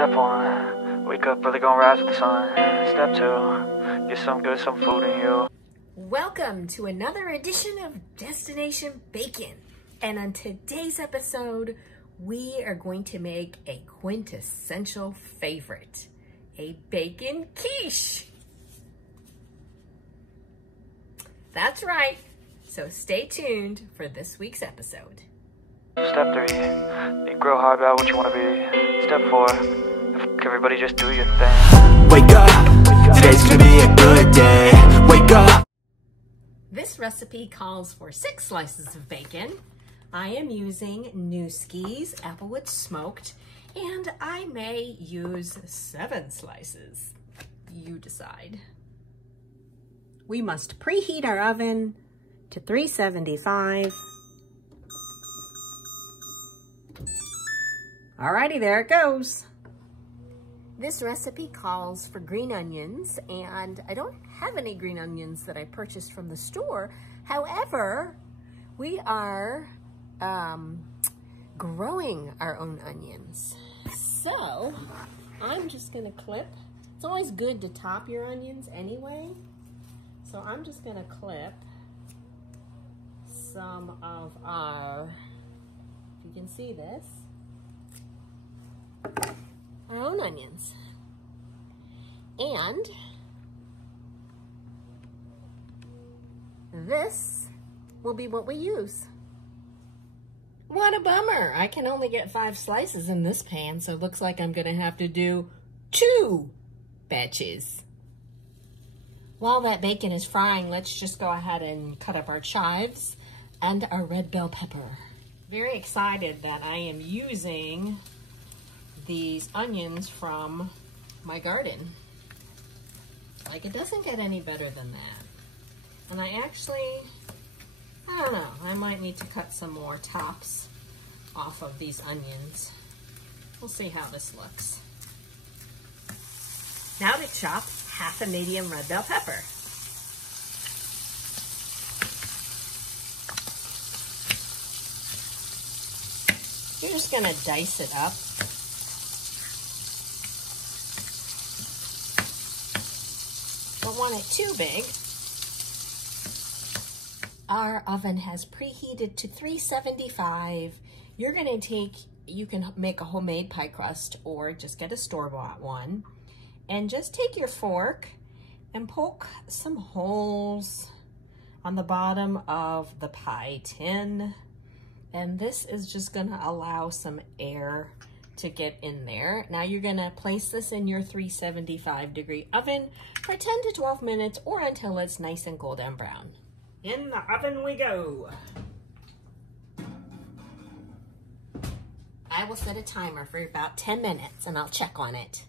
Step 1, wake up early, gonna rise with the sun. Step 2, get some food in you. Welcome to another edition of Destination Bacon. And on today's episode, we are going to make a quintessential favorite, a bacon quiche. That's right. So stay tuned for this week's episode. Step 3, think real hard about what you want to be. Step 4, everybody just do your thing. Wake up, today's gonna be a good day. Wake up. This recipe calls for 6 slices of bacon. I am using Newski's Applewood Smoked, and I may use 7 slices. You decide. We must preheat our oven to 375. Alrighty, there it goes. This recipe calls for green onions, and I don't have any green onions that I purchased from the store. However, we are growing our own onions. So I'm just gonna clip. It's always good to top your onions anyway. So I'm just gonna clip some of our, if you can see this, our own onions. And this will be what we use. What a bummer. I can only get 5 slices in this pan, so it looks like I'm gonna have to do 2 batches. While that bacon is frying, let's just go ahead and cut up our chives and our red bell pepper. Very excited that I am using these onions from my garden. Like, it doesn't get any better than that. And I don't know, I might need to cut some more tops off of these onions. We'll see how this looks. Now to chop half a medium red bell pepper. You're just gonna dice it up. Don't want it too big. Our oven has preheated to 375. You're gonna you can make a homemade pie crust or just get a store-bought one. And just take your fork and poke some holes on the bottom of the pie tin. And this is just gonna allow some air to get in there. Now you're gonna place this in your 375-degree oven for 10 to 12 minutes or until it's nice and golden brown. In the oven we go. I will set a timer for about 10 minutes and I'll check on it.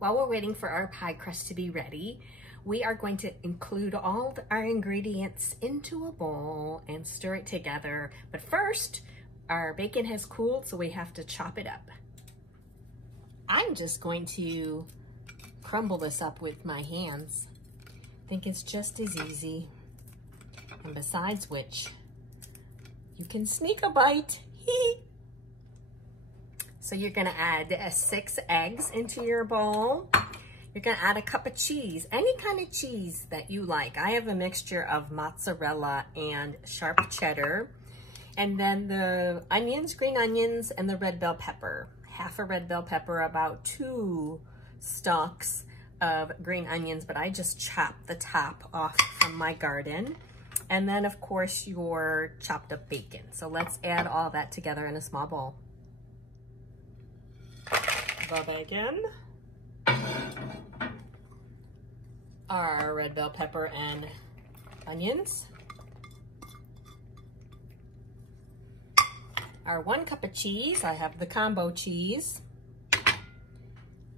While we're waiting for our pie crust to be ready, we are going to include all our ingredients into a bowl and stir it together. But first, our bacon has cooled, so we have to chop it up. I'm just going to crumble this up with my hands. I think it's just as easy. And besides which, you can sneak a bite. So you're gonna add 6 eggs into your bowl. You're gonna add a cup of cheese, any kind of cheese that you like. I have a mixture of mozzarella and sharp cheddar. And then the onions, green onions, and the red bell pepper. Half a red bell pepper, about 2 stalks of green onions, but I just chopped the top off from my garden. And then of course your chopped up bacon. So let's add all that together in a small bowl. The bacon, our red bell pepper and onions, our 1 cup of cheese, I have the combo cheese,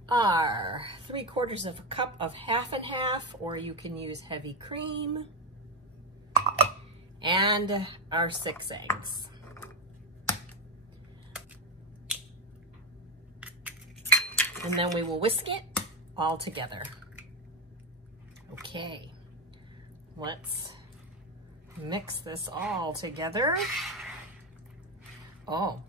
our 3/4 of a cup of half and half, or you can use heavy cream, and our 6 eggs. And then we will whisk it all together. Okay, let's mix this all together. Oh,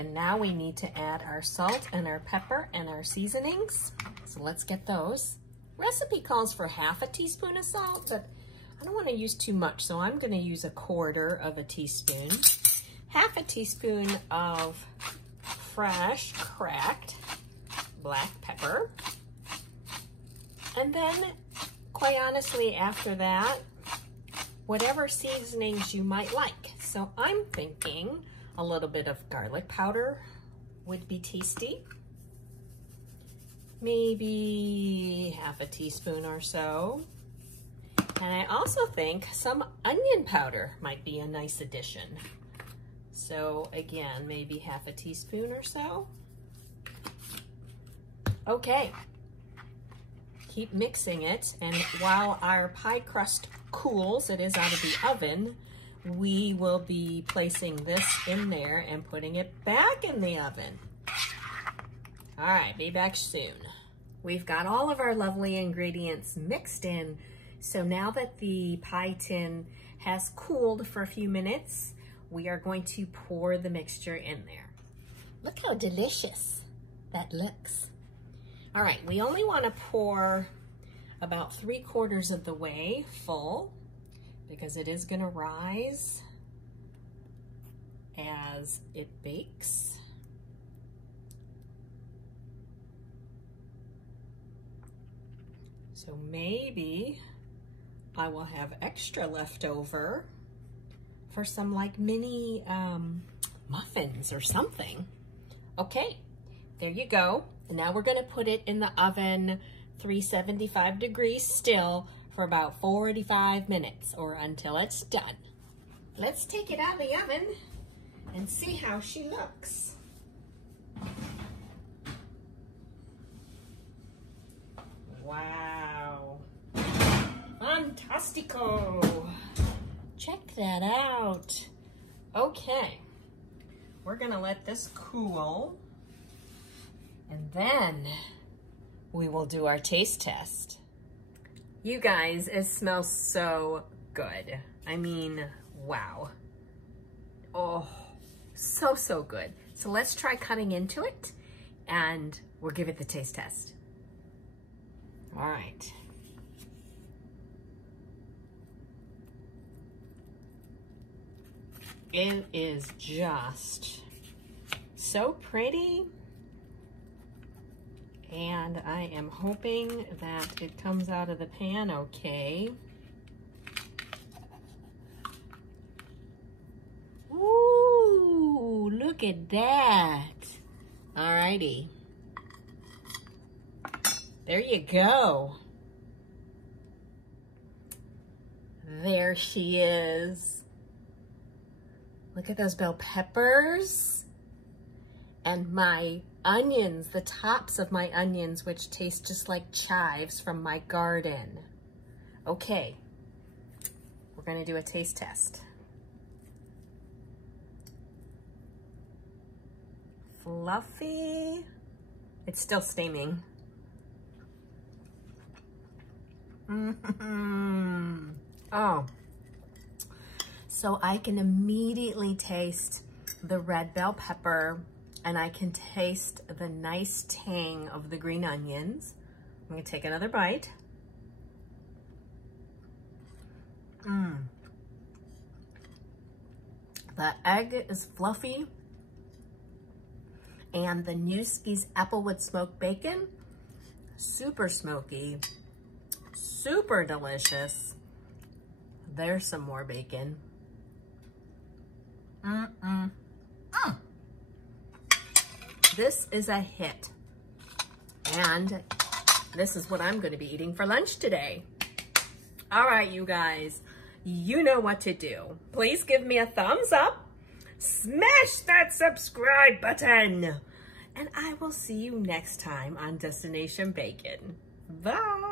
And now we need to add our salt and our pepper and our seasonings. So let's get those. Recipe calls for half a teaspoon of salt, but I don't want to use too much, so I'm going to use 1/4 of a teaspoon. Half a teaspoon of fresh cracked black pepper. And then, quite honestly, after that, whatever seasonings you might like. So I'm thinking a little bit of garlic powder would be tasty. Maybe half a teaspoon or so. And I also think some onion powder might be a nice addition. So again, maybe half a teaspoon or so. Okay. Keep mixing it, and while our pie crust cools, it is out of the oven, we will be placing this in there and putting it back in the oven. All right, be back soon. We've got all of our lovely ingredients mixed in, so now that the pie tin has cooled for a few minutes, we are going to pour the mixture in there. Look how delicious that looks. All right, we only want to pour about 3/4 of the way full because it is going to rise as it bakes. So maybe I will have extra left over for some like mini muffins or something. Okay, there you go. And now we're gonna put it in the oven, 375 degrees still, for about 45 minutes or until it's done. Let's take it out of the oven and see how she looks. Wow, fantastico. Check that out. Okay, we're gonna let this cool. And then we will do our taste test. You guys, it smells so good. I mean, wow. Oh, so, so good. So let's try cutting into it and we'll give it the taste test. All right. It is just so pretty. And I am hoping that it comes out of the pan okay. Ooh, look at that. Alrighty. There you go. There she is. Look at those bell peppers. And my onions, the tops of my onions, which taste just like chives from my garden. Okay, we're gonna do a taste test. Fluffy. It's still steaming. Oh, so I can immediately taste the red bell pepper, and I can taste the nice tang of the green onions. I'm gonna take another bite. The egg is fluffy, and the Newski's Applewood smoked bacon, super smoky, super delicious. There's some more bacon. This is a hit, and this is what I'm going to be eating for lunch today. All right, you guys, you know what to do. Please give me a thumbs up, smash that subscribe button, and I will see you next time on Destination Bacon. Bye.